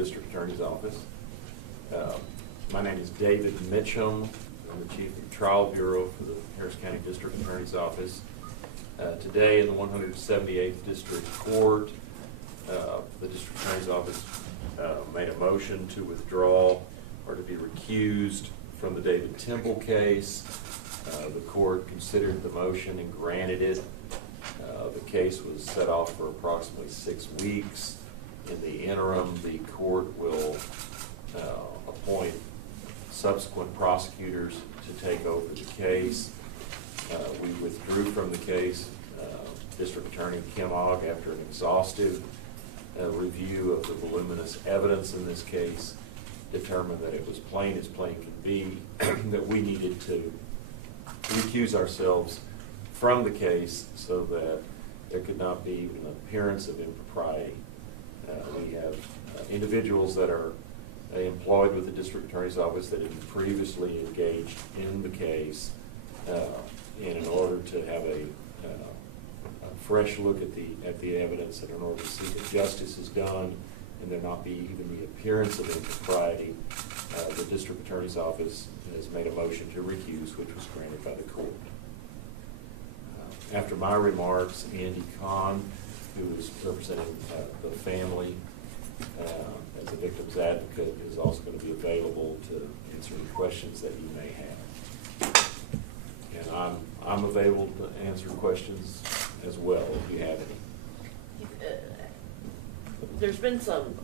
District Attorney's Office. My name is David Mitchum. I'm the Chief of the Trial Bureau for the Harris County District Attorney's Office. Today in the 178th District Court, the District Attorney's Office made a motion to withdraw or to be recused from the David Temple case. The court considered the motion and granted it. The case was set off for approximately 6 weeks. In the interim, the court will appoint subsequent prosecutors to take over the case. We withdrew from the case. District Attorney Kim Ogg, after an exhaustive review of the voluminous evidence in this case, determined that it was plain as plain could be that we needed to recuse ourselves from the case so that there could not be an appearance of impropriety. We have individuals that are employed with the District Attorney's Office that had previously engaged in the case, and in order to have a fresh look at the evidence, and in order to see that justice is done and there not be even the appearance of impropriety, the District Attorney's Office has made a motion to recuse, which was granted by the court. After my remarks, Andy Kahn, who is representing the family as a victim's advocate, is also going to be available to answer any questions that you may have. And I'm available to answer questions as well if you have any. There's been some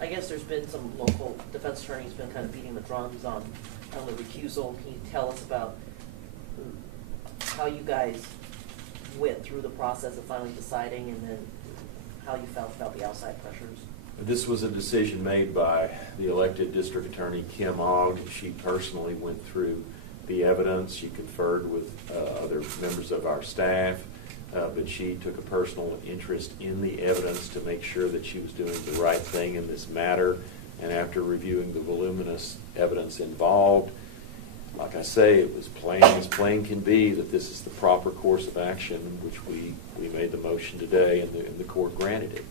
local defense attorneys been kind of beating the drums on the recusal. Can you tell us about how you guys went through the process of finally deciding, and then how you felt about the outside pressures? This was a decision made by the elected district attorney, Kim Ogg. She personally went through the evidence. She conferred with other members of our staff, but she took a personal interest in the evidence to make sure that she was doing the right thing in this matter. And after reviewing the voluminous evidence involved, like I say, it was plain as plain can be that this is the proper course of action, which we made the motion today, and the court granted it.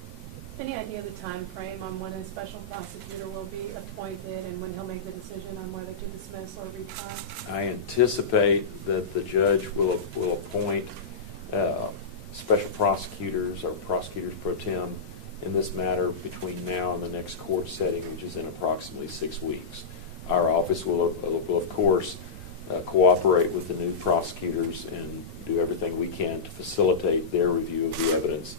Any idea of the time frame on when a special prosecutor will be appointed and when he'll make the decision on whether to dismiss or retry? I anticipate that the judge will appoint special prosecutors or prosecutors pro tem in this matter between now and the next court setting, which is in approximately 6 weeks. Our office will of course, cooperate with the new prosecutors and do everything we can to facilitate their review of the evidence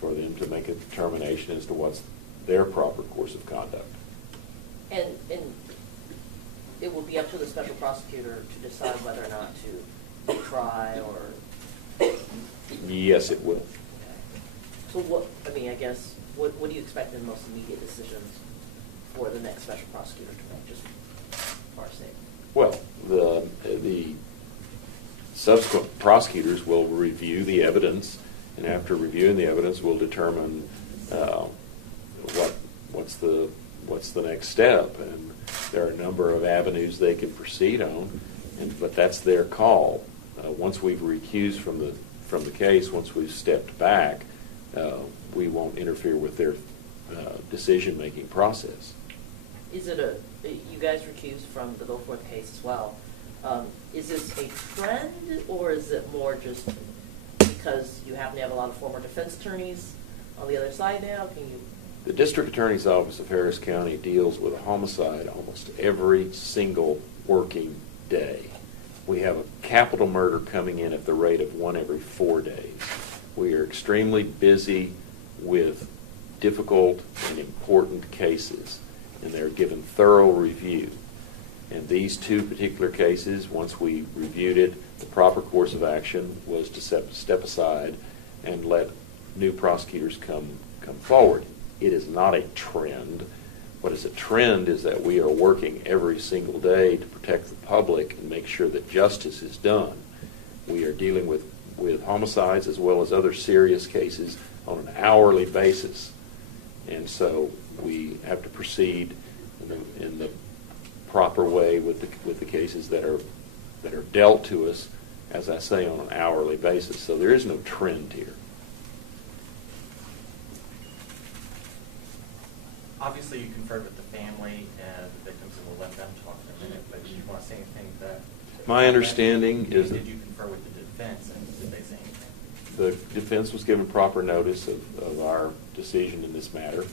for them to make a determination as to what's their proper course of conduct. And it will be up to the special prosecutor to decide whether or not to retry or... Yes, it will. Okay. So what do you expect in the most immediate decisions for the next special prosecutor to make, just for our sake? Well, the subsequent prosecutors will review the evidence, and after reviewing the evidence, we'll determine what's the next step. And there are a number of avenues they can proceed on, but that's their call. Once we've recused from the case, once we've stepped back, we won't interfere with their decision-making process. Is it you guys recused from the Goforth case as well? Is this a trend, or is it more just because you happen to have a lot of former defense attorneys on the other side now? The District Attorney's Office of Harris County deals with homicide almost every single working day. We have a capital murder coming in at the rate of 1 every 4 days. We are extremely busy with difficult and important cases, and they're given thorough review. And these 2 particular cases, once we reviewed it, the proper course of action was to step aside and let new prosecutors come forward. It is not a trend. What is a trend is that we are working every single day to protect the public and make sure that justice is done. We are dealing with homicides as well as other serious cases on an hourly basis. And so we have to proceed in the proper way with the cases that are dealt to us, as I say, on an hourly basis. So there is no trend here. Obviously, obviously you conferred with the family and the victims, and we'll let them talk in a minute, but did you want to say anything to that? My understanding is that Did you confer with the defense, and did they say anything? the defense was given proper notice of our decision in this matter,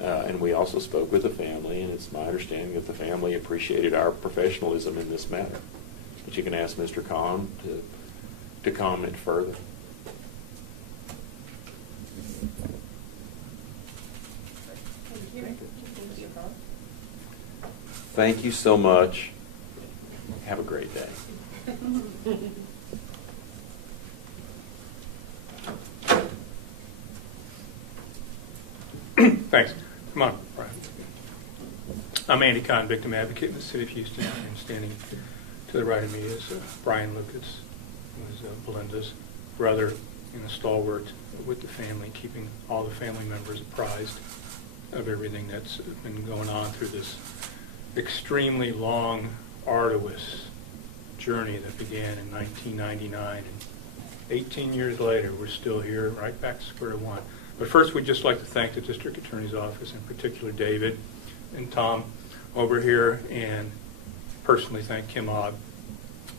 and we also spoke with the family, and it's my understanding that the family appreciated our professionalism in this matter. But you can ask Mr. Kahn to comment further. Thank you. Thank you so much. Have a great day. Thanks. Come on, Brian. I'm Andy Kahn, victim advocate in the city of Houston, and standing to the right of me is Brian Lucas, who is Belinda's brother and a stalwart with the family, keeping all the family members apprised of everything that's been going on through this extremely long, arduous journey that began in 1999. And 18 years later, we're still here, right back to square one. But first, we'd just like to thank the District Attorney's Office, in particular David and Tom over here, and personally thank Kim Ogg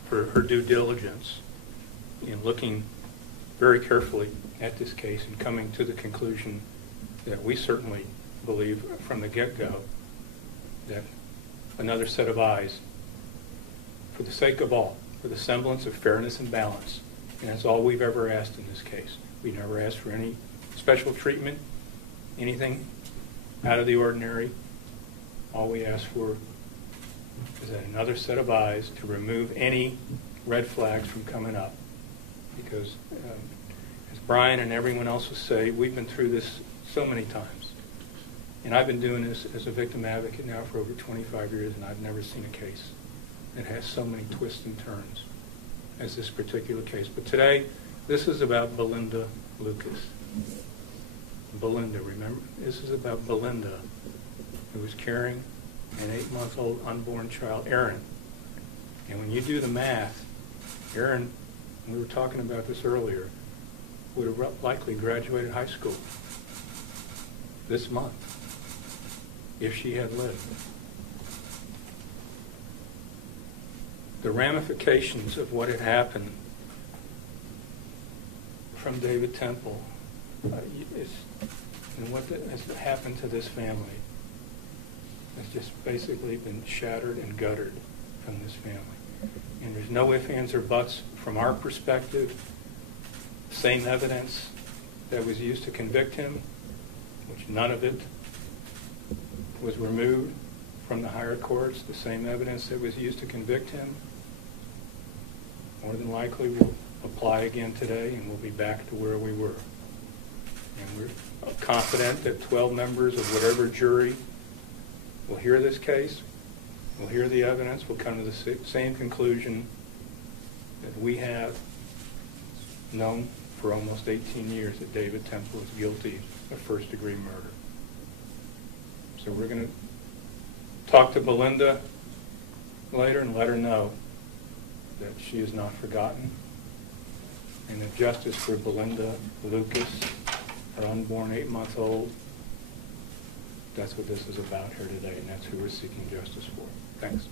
for her due diligence in looking very carefully at this case and coming to the conclusion that we certainly believe from the get-go that another set of eyes, for the sake of all, for the semblance of fairness and balance, and that's all we've ever asked in this case. We never asked for any special treatment, anything out of the ordinary. All we ask for is that another set of eyes to remove any red flags from coming up. Because, as Brian and everyone else will say, we've been through this so many times. And I've been doing this as a victim advocate now for over 25 years, and I've never seen a case that has so many twists and turns as this particular case. But today, this is about Belinda Lucas. Belinda, remember? This is about Belinda, who was carrying an 8-month-old unborn child, Aaron. And when you do the math, Aaron, we were talking about this earlier, would have likely graduated high school this month if she had lived. The ramifications of what had happened from David Temple and what has happened to this family has just basically been shattered and guttered from this family. And there's no ifs, ands, or buts from our perspective. Same evidence that was used to convict him, which none of it was removed from the higher courts, the same evidence that was used to convict him, more than likely will apply again today, and we'll be back to where we were. And we're confident that 12 members of whatever jury will hear this case, will hear the evidence, will come to the same conclusion that we have known for almost 18 years, that David Temple is guilty of first-degree murder. So we're going to talk to Belinda later and let her know that she is not forgotten, and that justice for Belinda Lucas, her unborn 8-month-old, that's what this is about here today, and that's who we're seeking justice for. Thanks.